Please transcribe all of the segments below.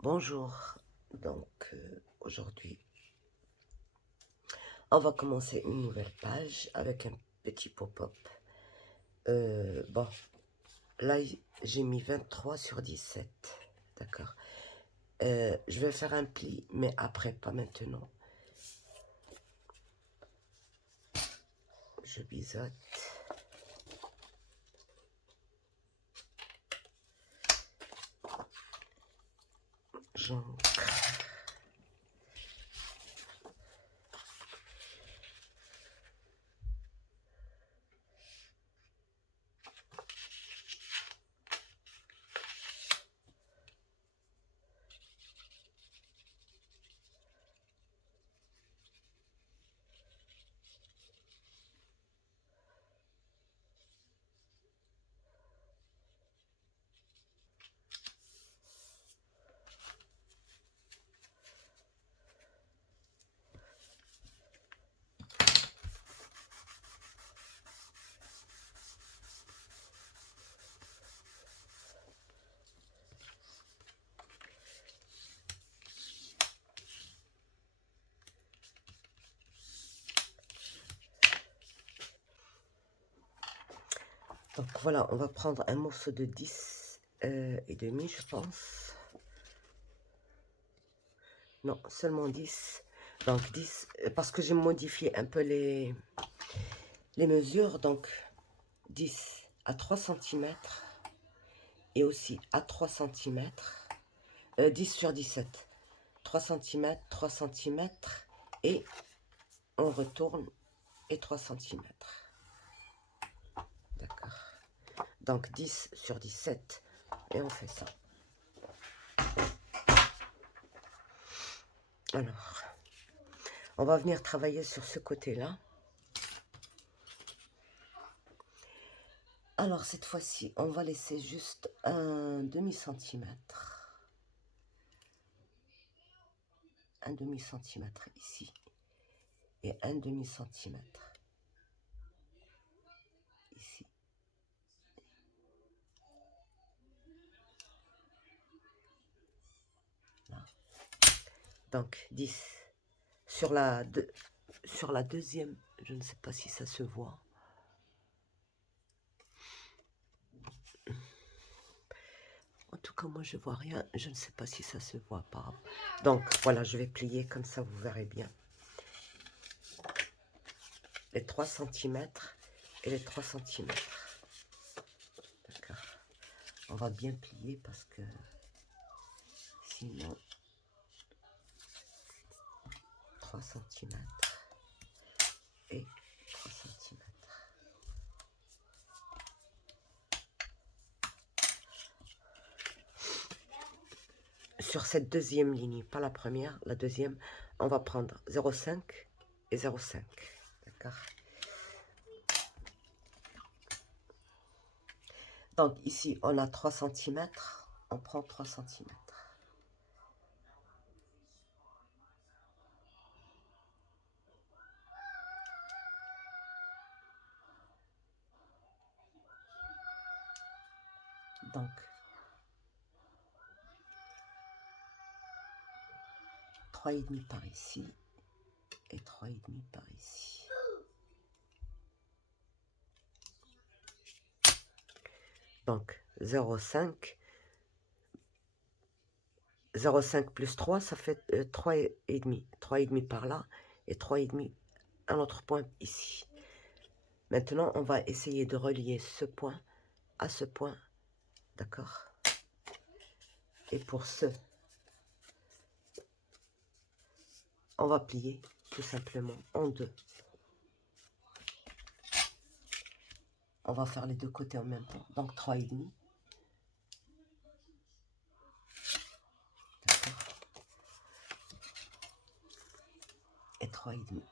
Bonjour, donc aujourd'hui on va commencer une nouvelle page avec un petit pop-up. Bon, là j'ai mis 23 sur 17, d'accord. Je vais faire un pli, mais après, pas maintenant. Je biseaute. J'ancre. Donc voilà, on va prendre un morceau de 10 et demi, je pense. Non, seulement 10. Donc 10, parce que j'ai modifié un peu les mesures, donc 10 à 3 cm et aussi à 3 cm, 10 sur 17, 3 cm, 3 cm et on retourne et 3 cm. D'accord. Donc 10 sur 17 et on fait ça. Alors, on va venir travailler sur ce côté-là. Alors cette fois-ci, on va laisser juste un demi-centimètre. Un demi-centimètre ici. Et un demi-centimètre ici. Là. Donc 10 sur la deuxième, je ne sais pas si ça se voit. En tout cas, moi, je vois rien. Je ne sais pas si ça se voit pas. Donc, voilà, je vais plier comme ça, vous verrez bien. Les 3 cm et les 3 cm. D'accord. On va bien plier parce que sinon, 3 cm et 3 cm. Sur cette deuxième ligne, pas la première, la deuxième, on va prendre 0,5 et 0,5. D'accord. Donc ici, on a 3 cm, on prend 3 cm. Donc, 3,5 par ici et 3,5 par ici. Donc 0,5. 0,5 plus 3, ça fait 3,5. 3,5 par là et 3,5 un autre point ici. Maintenant, on va essayer de relier ce point à ce point. D'accord? Et pour ce, on va plier tout simplement en deux. On va faire les deux côtés en même temps. Donc 3,5. D'accord? Et 3,5.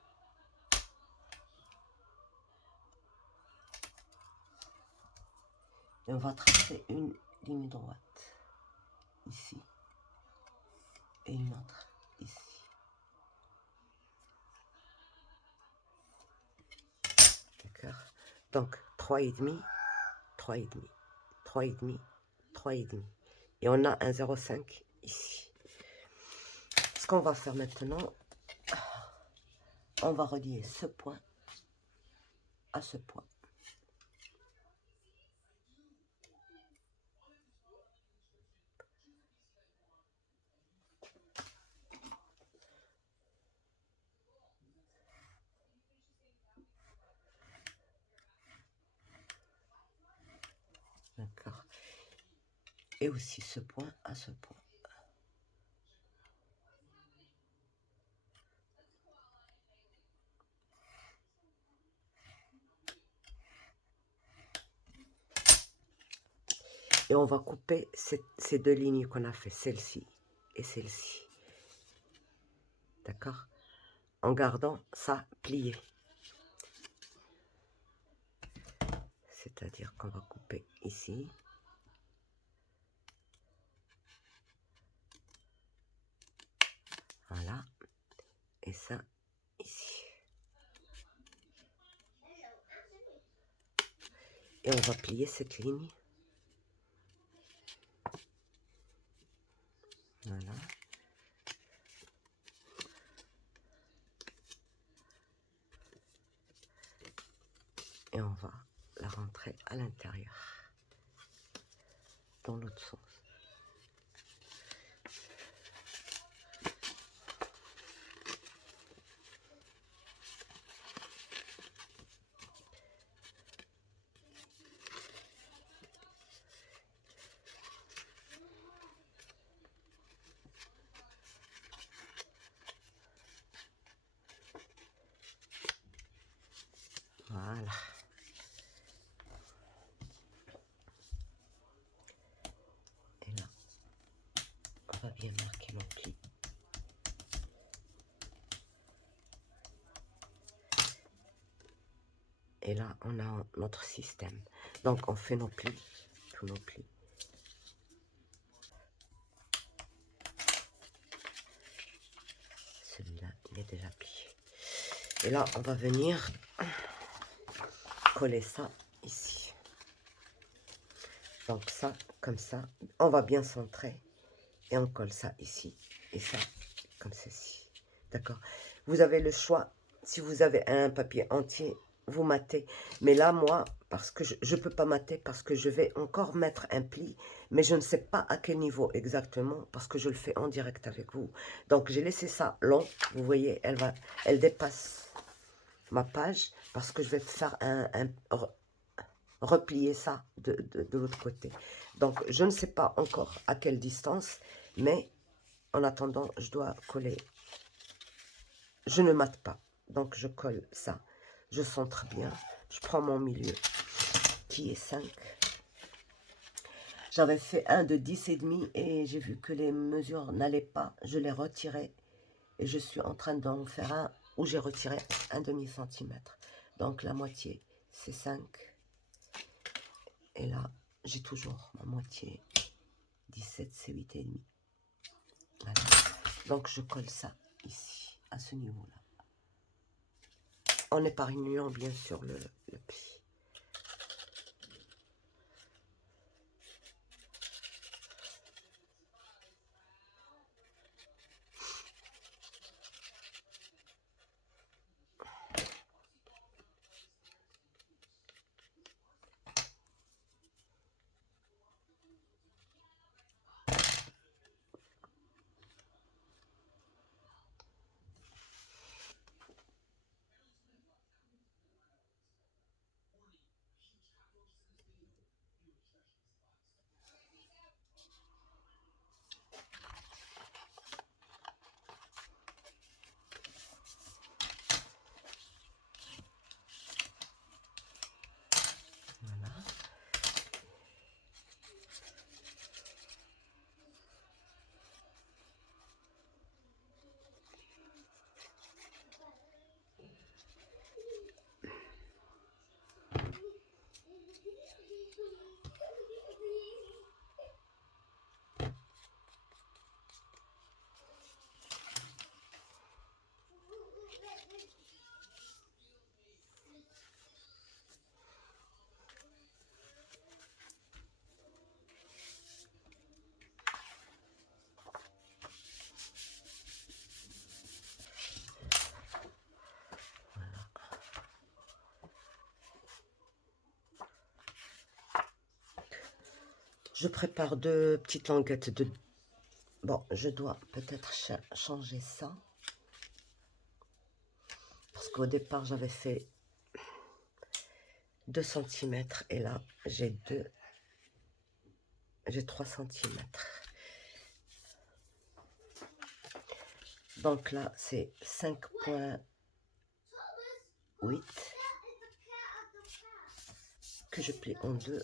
Et on va tracer une ligne droite ici et une autre ici. D'accord? Donc 3,5, 3,5, 3,5, 3,5. Et on a un 0,5 ici. ce qu'on va faire maintenant, on va relier ce point à ce point. D'accord. Et aussi ce point à ce point. Et on va couper ces deux lignes qu'on a fait, celle-ci et celle-ci. D'accord? En gardant ça plié. C'est-à-dire qu'on va couper ici. Voilà. Et ça ici. Et on va plier cette ligne. Voilà. Et on va la rentrer à l'intérieur. Dans l'autre sens. Voilà. Et là, on va bien marquer nos plis. Et là, on a notre système. Donc, on fait nos plis, tous nos plis. Celui-là, il est déjà plié. Et là, on va venir coller ça ici. Donc ça, comme ça, on va bien centrer. Et on colle ça ici. Et ça, comme ceci. D'accord? Vous avez le choix. Si vous avez un papier entier, vous matez. Mais là, moi, parce que je ne peux pas mater, parce que je vais encore mettre un pli. Mais je ne sais pas à quel niveau exactement, parce que je le fais en direct avec vous. Donc, j'ai laissé ça long. Vous voyez, elle dépasse ma page, parce que je vais faire replier ça de l'autre côté. Donc, je ne sais pas encore à quelle distance, mais en attendant, je dois coller. Je ne mate pas, donc je colle ça. Je centre bien. Je prends mon milieu, qui est 5. J'avais fait un de 10,5 et j'ai vu que les mesures n'allaient pas. Je l'ai retiré et je suis en train d'en faire un où j'ai retiré un demi-centimètre. Donc, la moitié, c'est 5. Et là, j'ai toujours ma moitié. 17, c'est 8,5. Voilà. Donc, je colle ça ici, à ce niveau-là. En épargnant, bien sûr, le pli. Je prépare deux petites languettes de... Bon, je dois peut-être changer ça. Parce qu'au départ, j'avais fait 2 cm. Et là, j'ai 3 cm. Donc là, c'est 5,8 que je plie en deux.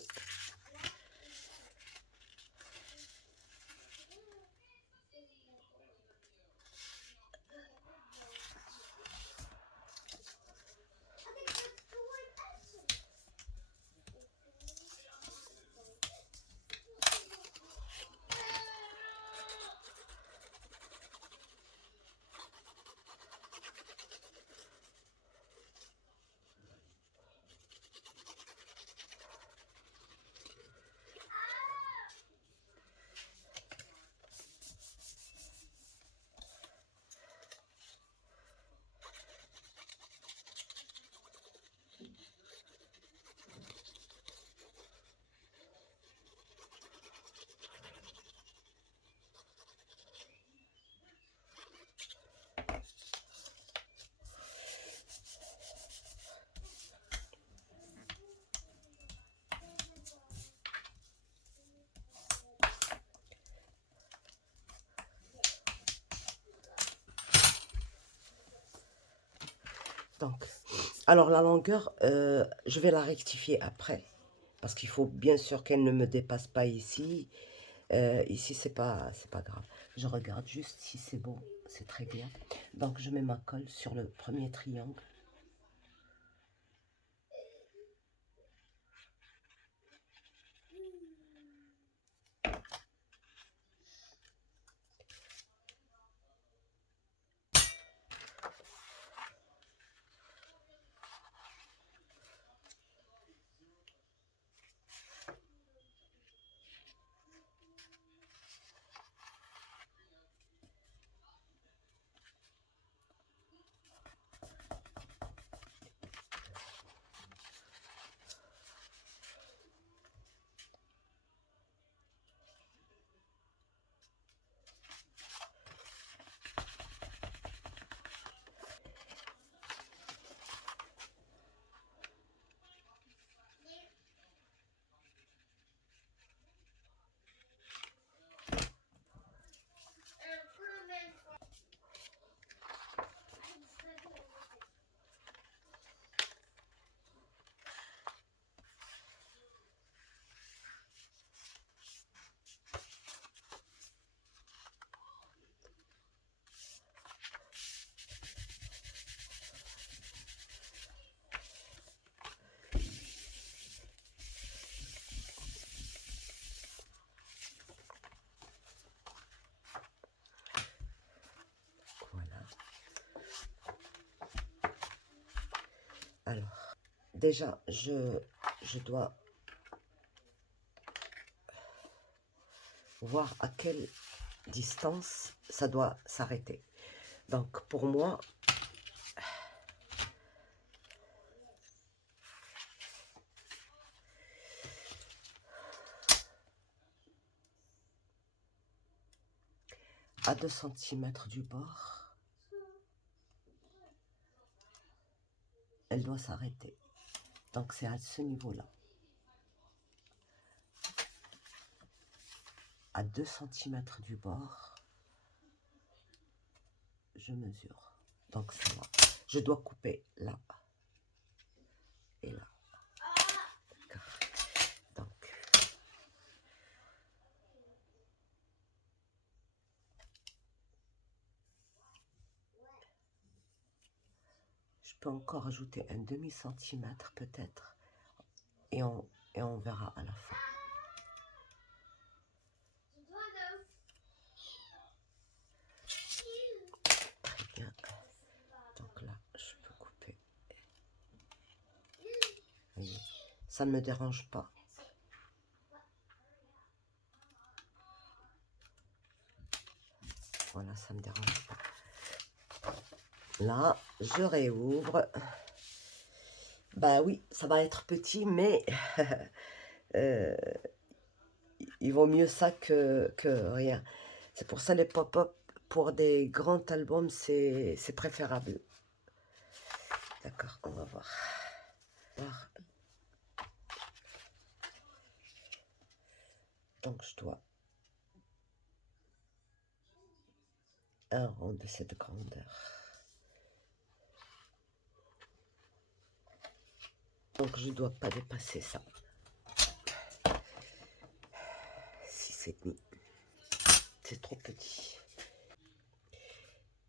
Donc, alors la longueur, je vais la rectifier après. Parce qu'il faut bien sûr qu'elle ne me dépasse pas ici. Ici, c'est pas grave. Je regarde juste si c'est bon. C'est très bien. Donc, je mets ma colle sur le premier triangle. Voilà. Alors, déjà, je dois voir à quelle distance ça doit s'arrêter. Donc, pour moi, à 2 cm du bord, elle doit s'arrêter. Donc, c'est à ce niveau-là. À 2 cm du bord, je mesure. Donc, ça va. Je dois couper là et là. Donc, je peux encore ajouter un demi-centimètre peut-être. Et on verra à la fin. Très bien. Donc là, je peux couper. Vous voyez, ça ne me dérange pas. Voilà, ça ne me dérange pas. Là, je réouvre. Bah oui, ça va être petit, mais il vaut mieux ça que rien. C'est pour ça les pop-up, pour des grands albums, c'est préférable. D'accord, on va voir. Donc je dois un rond de cette grandeur. Donc je ne dois pas dépasser ça. 6,5. C'est trop petit.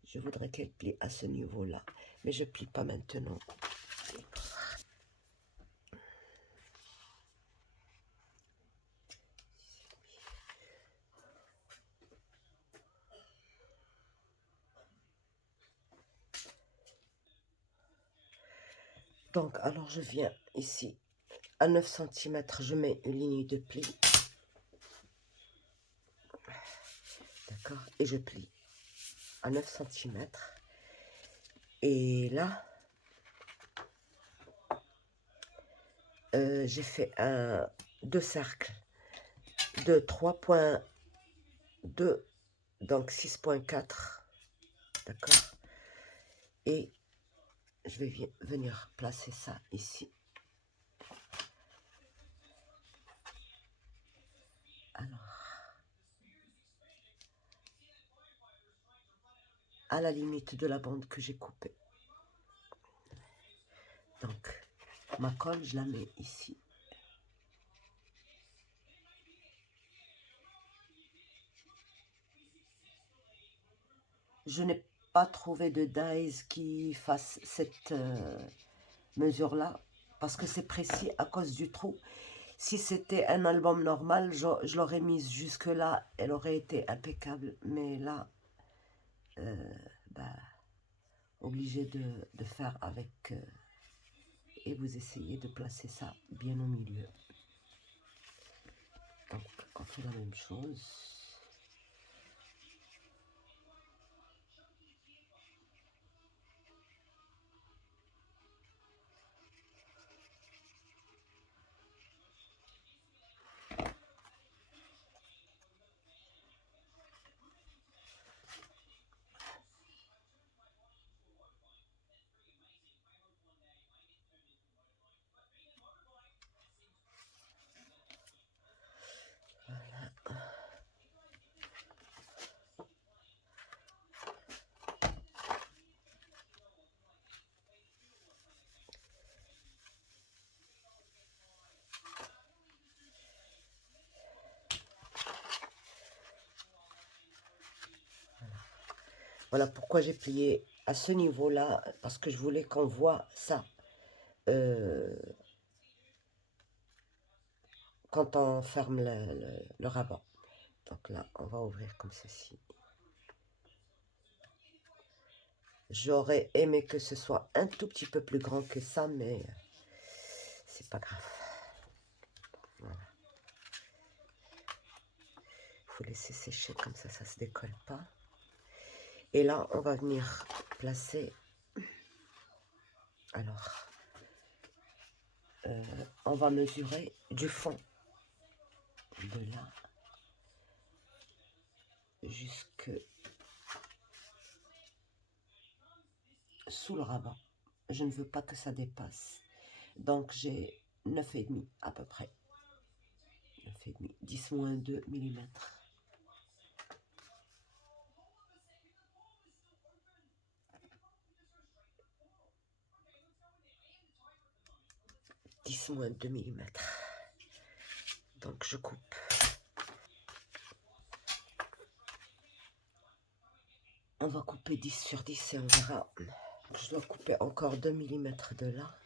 Je voudrais qu'elle plie à ce niveau-là. Mais je plie pas maintenant. Donc alors je viens ici. À 9 cm, je mets une ligne de pli. D'accord. Et je plie à 9 cm. Et là, j'ai fait deux cercles de 3,2, donc 6,4. D'accord. Et je vais venir placer ça ici. Alors, à la limite de la bande que j'ai coupée. Donc, ma colle, je la mets ici. Je n'ai pas trouvé de dies qui fasse cette mesure-là, parce que c'est précis à cause du trou. Si c'était un album normal, je l'aurais mise jusque-là, elle aurait été impeccable. Mais là, bah, obligé de faire avec... et vous essayez de placer ça bien au milieu. Donc, on fait la même chose. Voilà pourquoi j'ai plié à ce niveau-là, parce que je voulais qu'on voit ça quand on ferme le rabat. Donc là, on va ouvrir comme ceci. J'aurais aimé que ce soit un tout petit peu plus grand que ça, mais c'est pas grave. Voilà. Il faut laisser sécher, comme ça se décolle pas. Et là, on va venir placer... Alors, on va mesurer du fond de là jusque sous le rabat. Je ne veux pas que ça dépasse. Donc, j'ai 9,5 à peu près. 9,5, 10 moins 2 mm. Moins 2 mm. Donc je coupe. On va couper 10 sur 10 et on verra. Je dois couper encore 2 mm de là.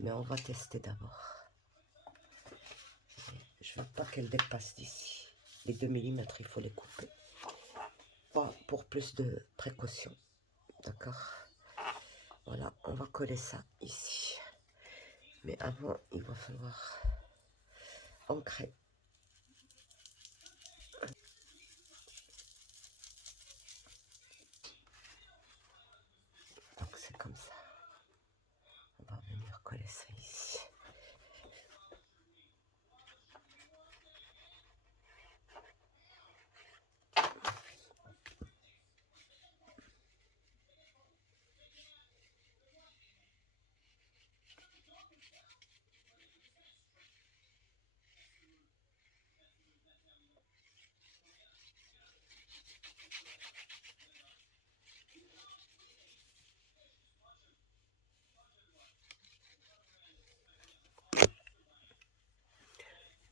Mais on va tester d'abord. Je ne veux pas qu'elle dépasse d'ici. Les 2 mm, il faut les couper. Pour plus de précaution. D'accord? Voilà, on va coller ça ici. Mais avant, il va falloir ancrer. Donc c'est comme ça. On va venir coller ça ici.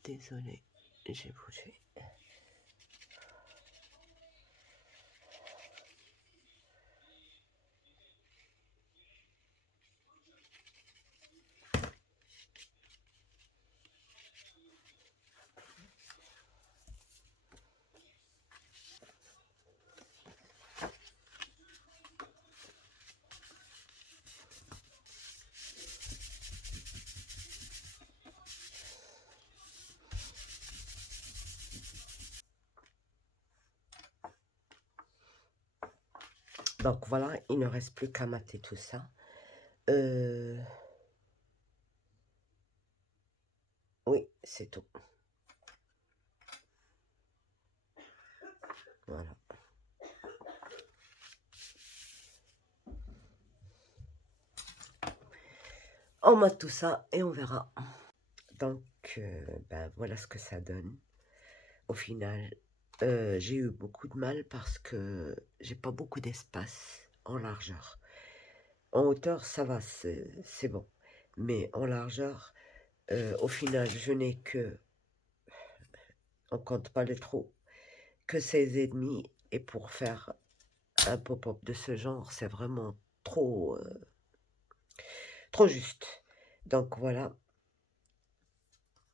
Désolée, j'ai bougé. Donc voilà, il ne reste plus qu'à mater tout ça. Oui, c'est tout. Voilà. On mate tout ça et on verra. Donc, ben, voilà ce que ça donne. Au final, j'ai eu beaucoup de mal parce que j'ai pas beaucoup d'espace en largeur. En hauteur, ça va, c'est bon. Mais en largeur, au final, je n'ai que, on compte pas les trous, que 16,5. Et pour faire un pop-up de ce genre, c'est vraiment trop, trop juste. Donc voilà,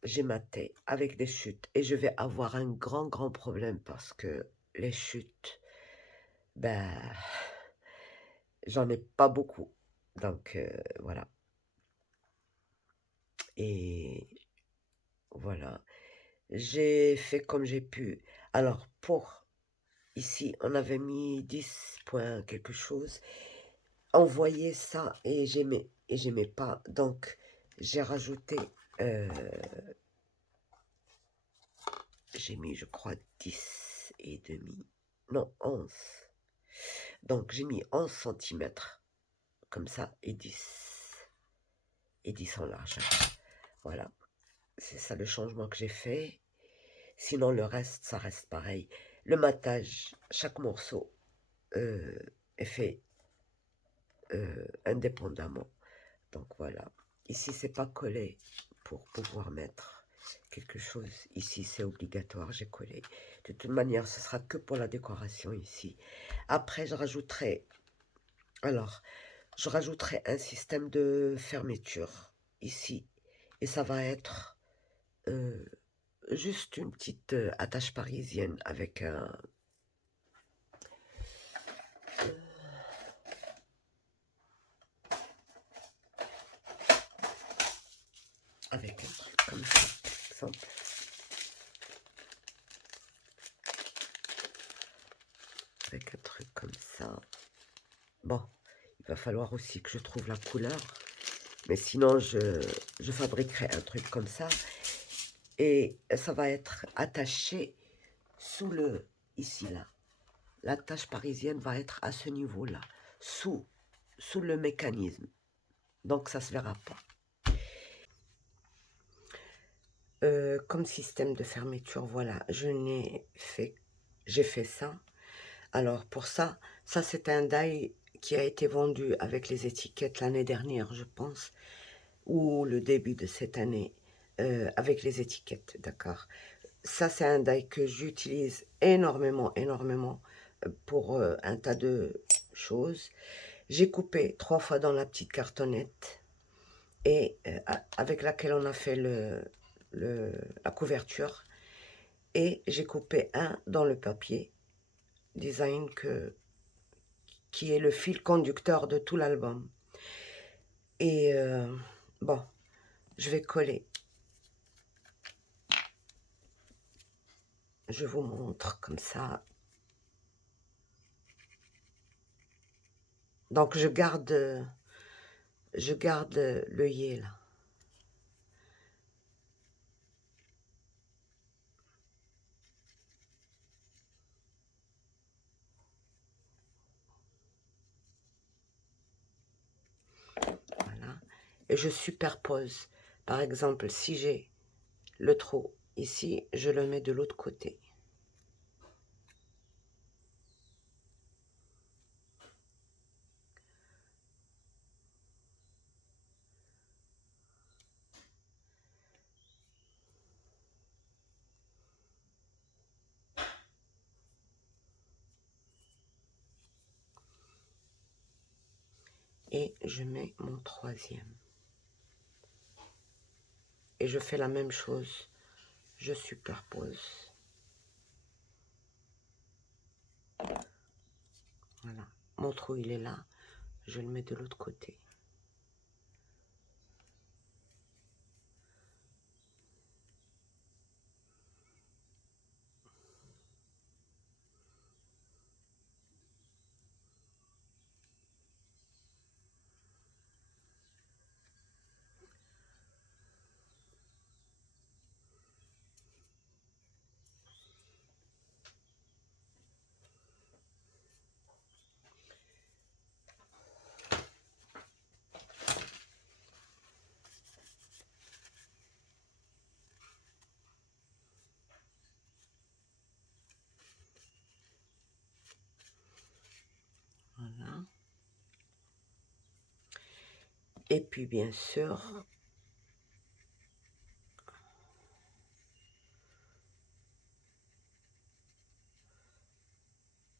j'ai maté avec des chutes et je vais avoir un grand problème parce que les chutes, ben, j'en ai pas beaucoup. Donc voilà. Et voilà. J'ai fait comme j'ai pu. Alors pour ici, on avait mis 10 points quelque chose. On voyait ça et j'aimais pas. Donc j'ai rajouté, euh, j'ai mis je crois 10,5. Non, 11. Donc j'ai mis 11 centimètres comme ça et 10 en largeur. Voilà, c'est ça le changement que j'ai fait. Sinon le reste, ça reste pareil. Le matage, chaque morceau est fait indépendamment. Donc voilà. Ici, c'est pas collé pour pouvoir mettre quelque chose. Ici, c'est obligatoire, j'ai collé. De toute manière, ce sera que pour la décoration ici. Après, je rajouterai... Alors, je rajouterai un système de fermeture ici. Et ça va être juste une petite attache parisienne avec un... avec un truc comme ça, par exemple. Avec un truc comme ça. Bon, il va falloir aussi que je trouve la couleur. Mais sinon, je fabriquerai un truc comme ça. Et ça va être attaché sous le... Ici, là. L'attache parisienne va être à ce niveau-là. Sous le mécanisme. Donc, ça ne se verra pas. Comme système de fermeture, voilà. J'ai fait ça. Alors, pour ça, c'est un die qui a été vendu avec les étiquettes l'année dernière, je pense. Ou le début de cette année, avec les étiquettes, d'accord. Ça, c'est un die que j'utilise énormément, pour un tas de choses. J'ai coupé 3 fois dans la petite cartonnette, et avec laquelle on a fait la couverture. Et j'ai coupé un dans le papier design qui est le fil conducteur de tout l'album. Et bon, je vais coller. Je vous montre comme ça. Donc je garde l'œillet là. Voilà. Et je superpose. Par exemple, si j'ai le trou ici, je le mets de l'autre côté. Et je mets mon troisième. Et je fais la même chose. Je superpose. Voilà. Mon trou, il est là. Je le mets de l'autre côté. Voilà. Et puis, bien sûr,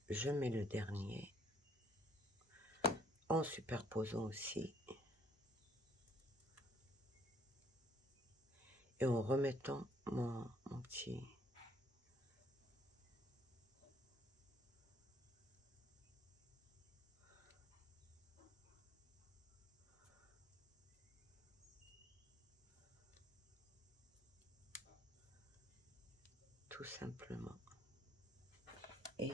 je mets le dernier en superposant aussi et en remettant mon petit... tout simplement. Et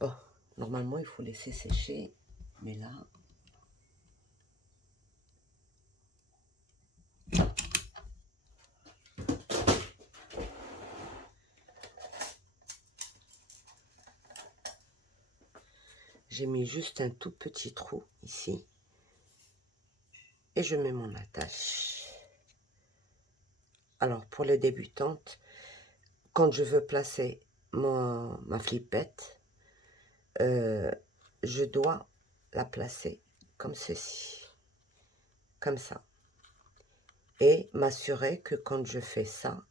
bon, normalement, il faut laisser sécher, mais là... J'ai mis juste un tout petit trou ici. Et je mets mon attache. Alors, pour les débutantes, quand je veux placer ma flippette, je dois la placer comme ceci. Comme ça. Et m'assurer que quand je fais ça,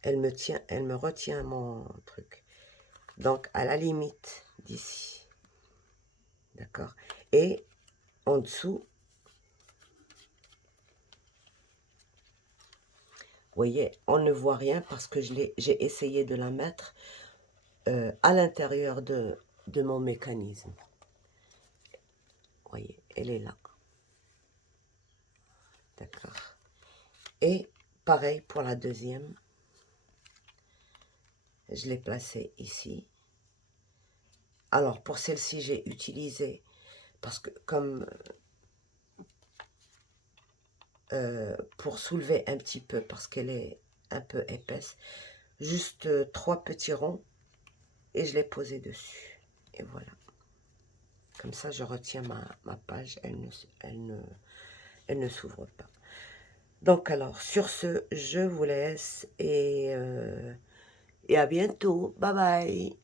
elle me retient mon truc. Donc, à la limite d'ici. D'accord? Et en dessous, vous voyez, on ne voit rien parce que j'ai essayé de la mettre à l'intérieur de mon mécanisme. Vous voyez, elle est là. D'accord. Et pareil pour la deuxième. Je l'ai placée ici. Alors, pour celle-ci, j'ai utilisé, parce que comme pour soulever un petit peu, parce qu'elle est un peu épaisse, juste 3 petits ronds, et je l'ai posé dessus. Et voilà. Comme ça, je retiens ma page, elle ne s'ouvre pas. Donc, alors, sur ce, je vous laisse, et à bientôt. Bye bye.